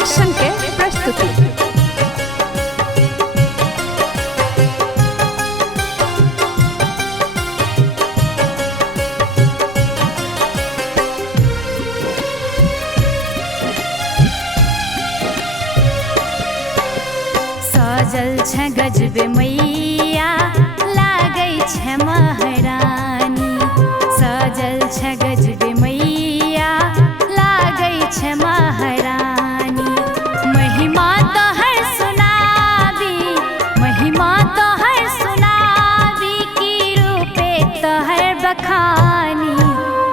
Production के प्रस्तुति। सजल छ गजबे मैया लागै छ महारानी। सजल छ गजबे मैया लागै छ महारानी। महिमा तोहर सुनाबी, महिमा तोहर सुनाबी की रूपे तोहर बखानी।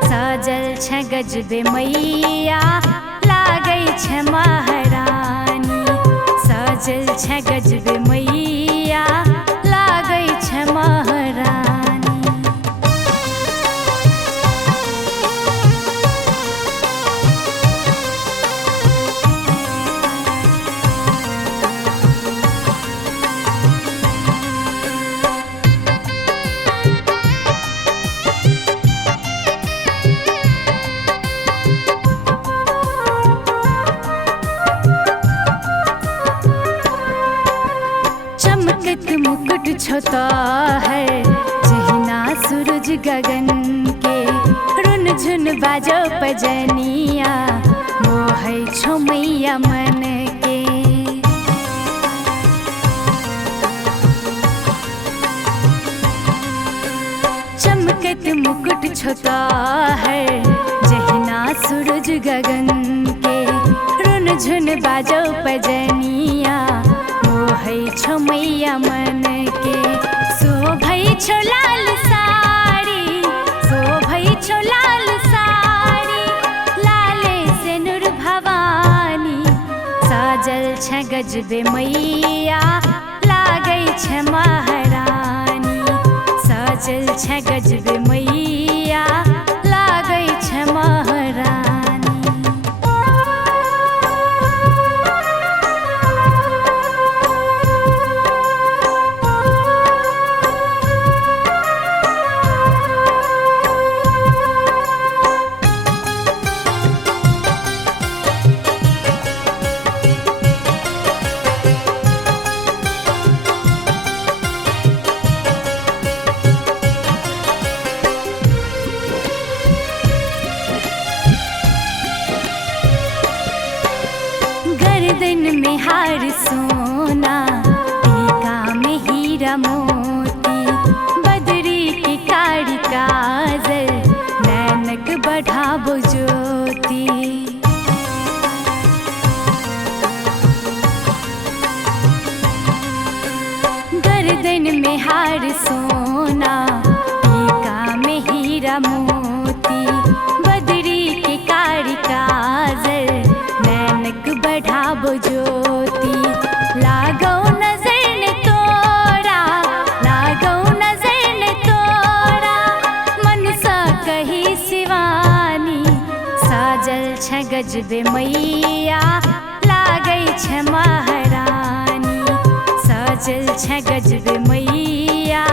सजल छ गजबे मैया लागै छ महारानी। सजल छ गजबे मैया लागै छ महारानी। चमकत मुकुट छोता है जहिना सूरज गगन के। रुन झुन बाजो पजनिया मोहै छो मैया मन के। चमकत मुकुट छोता है जहिना सूरज गगन के। रुन झुन बाजो पजनिया मोहै छो मैया मन के। शोभै छो लाल साड़ी, शोभै छो लाल साड़ी, लाले से नूर भवानी। सजल छ गजबे मैया लागै छ महारानी। सजल छ गजबे मैया लागै छ महारानी। गर्दन में हार सोना, टीका में हीरा मोती। बदरी की कारी काजल, नैनक बढ़ाबो ज्योति। गर्दन में हार सोना, टीका में हीरा मोती। बदरी की कारी काजल, नैनक बढ़ाबो ज्योति। लागो नजर ने तोरा, लागो नजर ने तोरा, मन सा कही शिवानी। सजल छ गजबे मैया लागै छ महारानी। सजल छ गजबे मैया